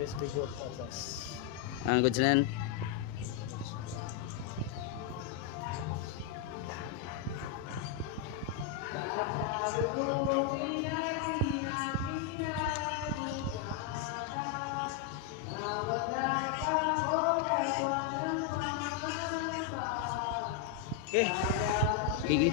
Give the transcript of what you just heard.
Crispy goat atas. Ang good sinan. Okay. Gigi.